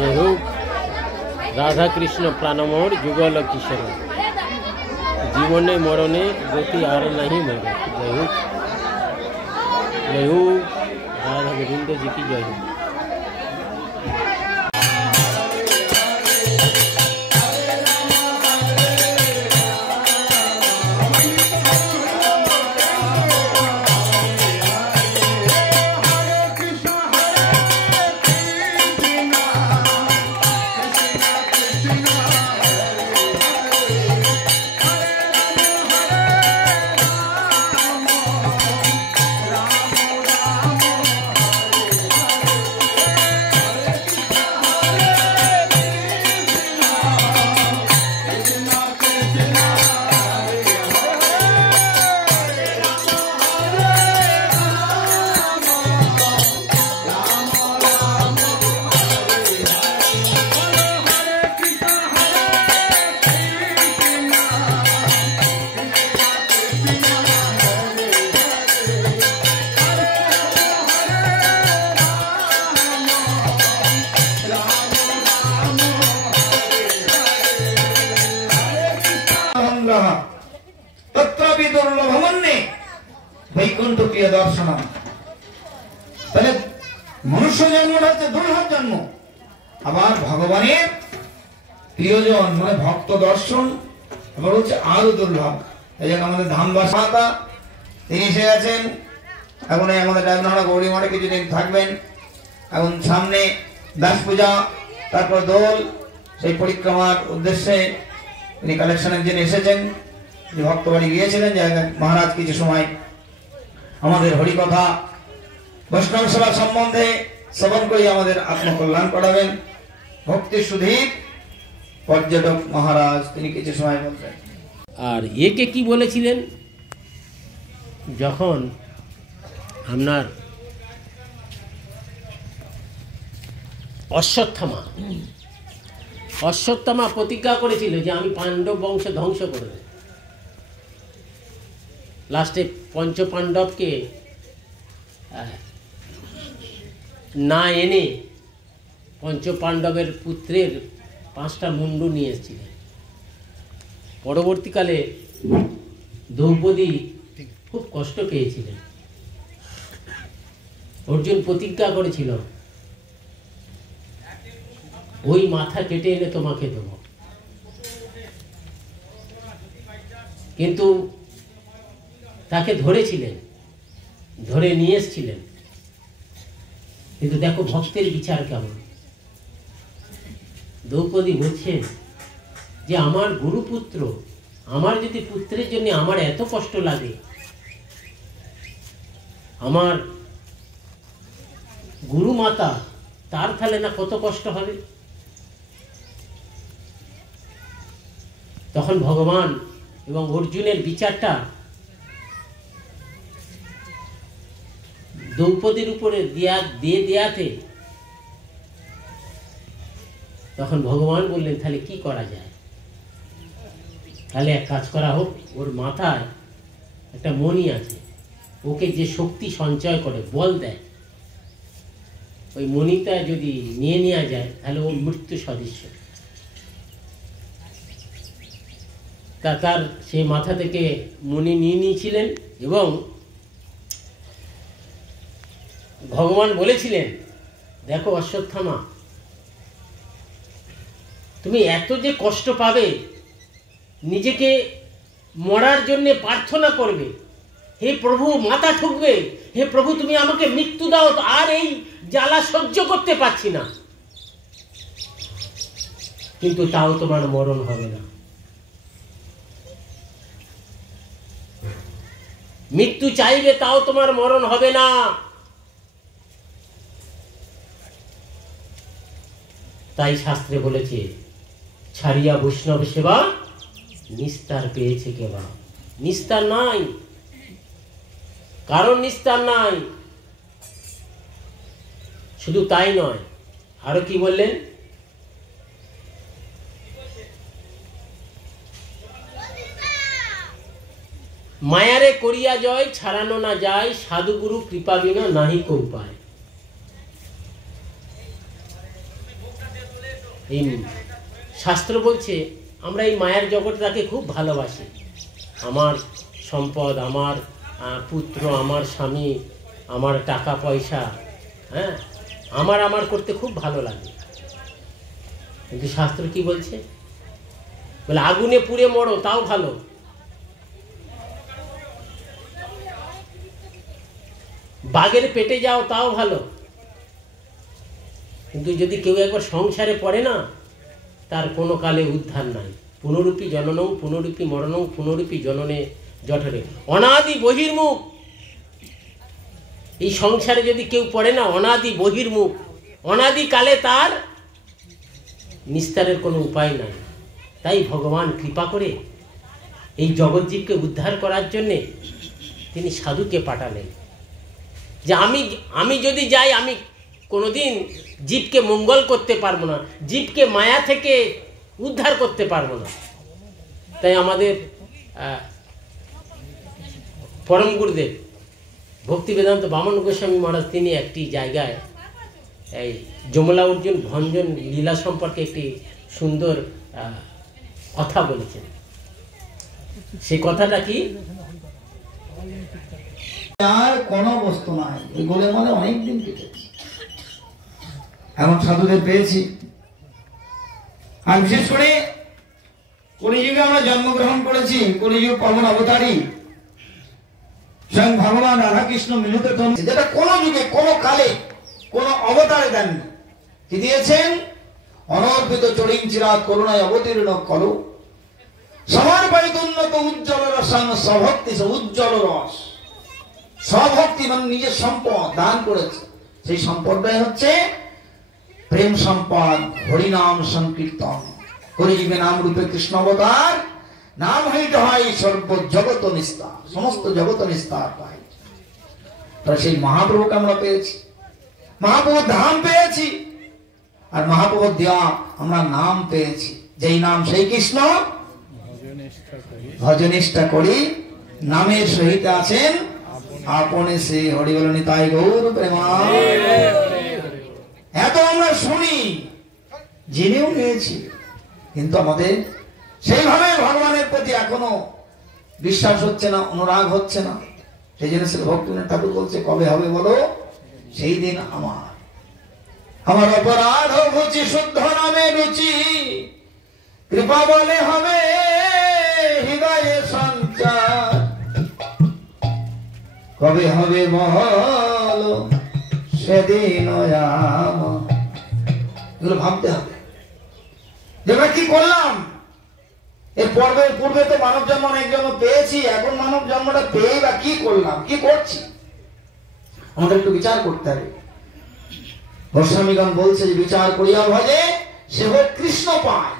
जय हो राधा कृष्ण प्राणमोर जुगल किशोर जीवने मरणे गति आर नहीं मरे। जय हो राधा गोविंद जी की जय हो। वैकुंठ प्रिय दर्शन তাহলে মনুষ্য জন্মটা হচ্ছে দুর্লভ জন্ম, আবার ভগবানের প্রিয়জন মানে ভক্ত দর্শন আবার হচ্ছে আরো দুর্লভ। এই জন্য আমাদের ধামবাস মাতা তিনি এসে গেছেন। এখন আমাদের ডাকনাড়া গৌরী মঠে কিছুদিন থাকবেন। এখন সামনে দাস পূজা, তারপর দোল, সেই পরিক্রমার উদ্দেশ্যে তিনি কালেকশনের জন্য এসেছেন। যে ভক্ত বাড়ি গিয়েছিলেন যে মহারাজ কিছু সময় আমাদের হরিকথা বৈষ্ণব সেবা সম্বন্ধে শ্রবণ করে আমাদের আত্মকল্যাণ করাবেন। ভক্তি সুধীর পর্যটক মহারাজ তিনি কিছু সময় বলবেন। আর একে কি বলেছিলেন, যখন আপনার অশ্বত্থামা প্রতিজ্ঞা করেছিল যে আমি পাণ্ডব বংশ ধ্বংস করে দেব। লাস্টে পঞ্চপাণ্ডবকে না এনে পঞ্চপাণ্ডবের পুত্রের 5টা মুন্ডু নিয়ে এসেছিলেন। পরবর্তীকালে দ্রৌপদী খুব কষ্ট পেয়েছিলেন। অর্জুন প্রতিজ্ঞা করেছিল ওই মাথা কেটে এনে তোমাকে দেব, কিন্তু তাকে ধরেছিলেন, ধরে নিয়ে এসেছিলেন। কিন্তু দেখো ভক্তের বিচার কেমন। দ্রৌপদী বলছেন যে আমার গুরুপুত্র, আমার যদি পুত্রের জন্য আমার এত কষ্ট লাগে, আমার গুরু মাতা তার তাহলে না কত কষ্ট হবে। তখন ভগবান এবং অর্জুনের বিচারটা দ্রৌপদীর উপরে দিয়ে দেয়াতে তখন ভগবান বললেন তাহলে কি করা যায়, তাহলে এক কাজ করা হোক, ওর মাথায় একটা মণি আছে, ওকে যে শক্তি সঞ্চয় করে বল দেয়, ওই মণিটা যদি নিয়ে নেওয়া যায় তাহলে ওর মৃত্যু সদৃশ্য। তার সেই মাথা থেকে মণি নিয়ে নিয়েছিলেন এবং ভগবান বলেছিলেন দেখো অশ্বত্থামা, তুমি এত যে কষ্ট পাবে, নিজেকে মরার জন্য প্রার্থনা করবে, হে প্রভু মাথা ঠুকবে, হে প্রভু তুমি আমাকে মৃত্যু দাও, আর এই জ্বালা সহ্য করতে পারছি না, কিন্তু তাও তোমার মরণ হবে না। মৃত্যু চাইবে তাও তোমার মরণ হবে না। তাই শাস্ত্রে বলেছে ছাড়িয়া বৈষ্ণব সেবা নিস্তার পেয়েছে কেবা। নিস্তার নাই, কারণ নিস্তার নাই। শুধু তাই নয়, আরো কি বললেন, মায়ারে করিয়া জয় ছাড়ানো না যায়, সাধুগুরু কৃপা বিনা নাহি কো উপায়। এই শাস্ত্র বলছে আমরা এই মায়ার জগৎটাকে খুব ভালোবাসি। আমার সম্পদ, আমার পুত্র, আমার স্বামী, আমার টাকা পয়সা, হ্যাঁ, আমার করতে খুব ভালো লাগে। কিন্তু শাস্ত্র কি বলছে? বলে আগুনে পুড়ে মরো তাও ভালো, বাঘের পেটে যাও তাও ভালো। কিন্তু যদি কেউ একবার সংসারে পড়ে না, তার কোনো কালে উদ্ধার নাই। পুনরূপী জননং পুনরূপী মরণং পুনরূপী জননে জঠরে। অনাদি বহির্মুখ, এই সংসারে যদি কেউ পড়ে না, অনাদি বহির্মুখ, অনাদি কালে তার নিস্তারের কোনো উপায় নাই। তাই ভগবান কৃপা করে এই জগৎজীবকে উদ্ধার করার জন্যে তিনি সাধুকে পাঠালেন, যে আমি যদি যাই, আমি কোনোদিন জীবকে মঙ্গল করতে পারবো না, জীবকে মায়া থেকে উদ্ধার করতে পারবো না। তাই আমাদের পরম গুরুদেব ভক্তি বেদান্ত বামন গোস্বামী মহারাজ তিনি একটি জায়গায় এই যমলা অর্জুন ভঞ্জন লীলা সম্পর্কে একটি সুন্দর কথা বলেছেন। সেই কথাটা কি? আর কোনো বস্তু নাই, এগুলো মানে অনেকদিন কেটেছে, এমন সাধুদের পেয়েছি। আর বিশেষ করে কলিযুগে আমরা জন্মগ্রহণ করেছি, কলিযুগ পাবন অবতারী স্বয়ং ভগবান রাধাকৃষ্ণ মিলিত, যেটা কোনো যুগে কোনো কালে কোনো অবতারে দেননি। কি দিয়েছেন? অনর্পিত চরিং চিরাত করুণায় অবতীর্ণ করো সমর্পিত উন্নত উজ্জ্বল রসায়ন স্বভক্তি, উজ্জ্বল রস, স্বভক্তি মানে নিজের সম্পদ দান করেছে। সেই সম্পদটাই হচ্ছে প্রেম সম্পদ, হরিনাম সংকীর্তন। হরিজীবে নাম রূপে কৃষ্ণ অবতার, নাম হইতে হয় সর্ব জগত নিস্তার, সমস্ত জগত নিস্তার পাই। তাহলে সেই মহাপ্রভুকে আমরা পেয়েছি, মহাপ্রভুর ধাম পেয়েছি, আর মহাপ্রভুর দেওয়া আমরা নাম পেয়েছি। যেই নাম সেই কৃষ্ণ, ভজনিষ্ঠা করি নামের সহিত আছেন আপনে সে। হরি বল নিতাই গৌর প্রেমানন্দে। এত আমরা শুনি, জেনেও নিয়েছি, কিন্তু আমাদের সেইভাবে ভগবানের প্রতি এখনো বিশ্বাস হচ্ছে না, অনুরাগ হচ্ছে না। সেই জন্য শ্রী ভক্তিনাথ ঠাকুর বলছে, কবে হবে বলো সেই দিন আমার অপরাধ ঘুচি, শুদ্ধ নামে রুচি, কৃপা বলে হবে হৃদয়ে সঞ্চার। কবে হবে বলো সেদিন, এগুলো ভাবতে হবে যে আমরা কি করলাম। এর পূর্বে তো মানব জন্ম অনেক জন্ম পেয়েছি, এখন মানব জন্মটা পেয়ে বা কি করলাম, কি করছি, আমাদের একটু বিচার করতে হবে। গোস্বামীগণ বলছে যে বিচার করিয়া ভজে সে হোক কৃষ্ণ পায়।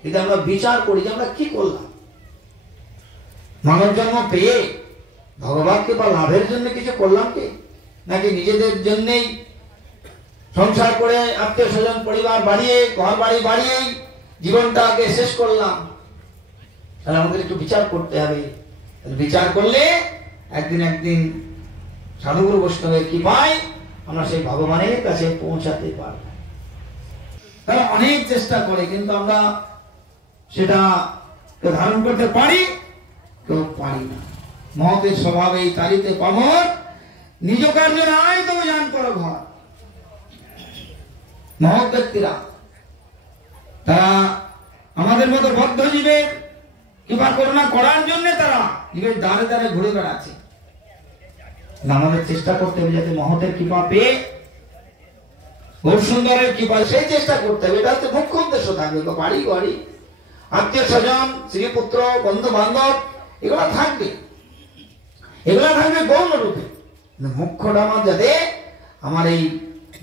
কিন্তু আমরা বিচার করি যে আমরা কি করলাম। মানব জন্ম পেয়ে ভগবানকে বা লাভের জন্য কিছু করলাম কি, নাকি নিজেদের জন্যই সংসার করে আত্মীয় স্বজন পরিবার বাড়িয়ে ঘর বাড়ি বাড়িয়েই জীবনটাকে শেষ করলাম। তাহলে আমাদের একটু বিচার করতে হবে। বিচার করলে একদিন সাধুগুরু বৈষ্ণবের কৃপায় আমরা সেই ভগবানের কাছে পৌঁছাতে পারব। তারা অনেক চেষ্টা করে, কিন্তু আমরা সেটা ধারণ করতে পারি, কেউ পারি না। মহতের স্বভাবে তারিতে পামর, নিজ কার্য নাই তবে জান করো ঘর। মহৎ ব্যক্তিরা তারা আমাদের মতো বদ্ধ জীবের কৃপা করুণা করার জন্য তারা জীবের দ্বারে দ্বারে ঘুরে বেড়াচ্ছে। আমাদের চেষ্টা করতে হবে যাতে মহতের কৃপা পেয়ে বহু সুন্দরের কৃপা, সেই চেষ্টা করতে হবে। এটা হচ্ছে মুখ্য উদ্দেশ্য থাকবে। বাড়ি বাড়ি আত্মীয় স্বজন স্ত্রীপুত্র বন্ধু বান্ধব এগুলো থাকবে, গৌণ রূপে। মুখ্যটা আমার যাতে আমার এই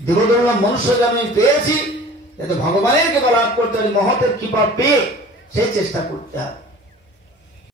দেবদুর্লভ মনুষ্য জন্মে পেয়েছি, যাতে ভগবানের কৃপা লাভ করতে পারি, মহতের কৃপা পেয়ে সেই চেষ্টা করতে হবে।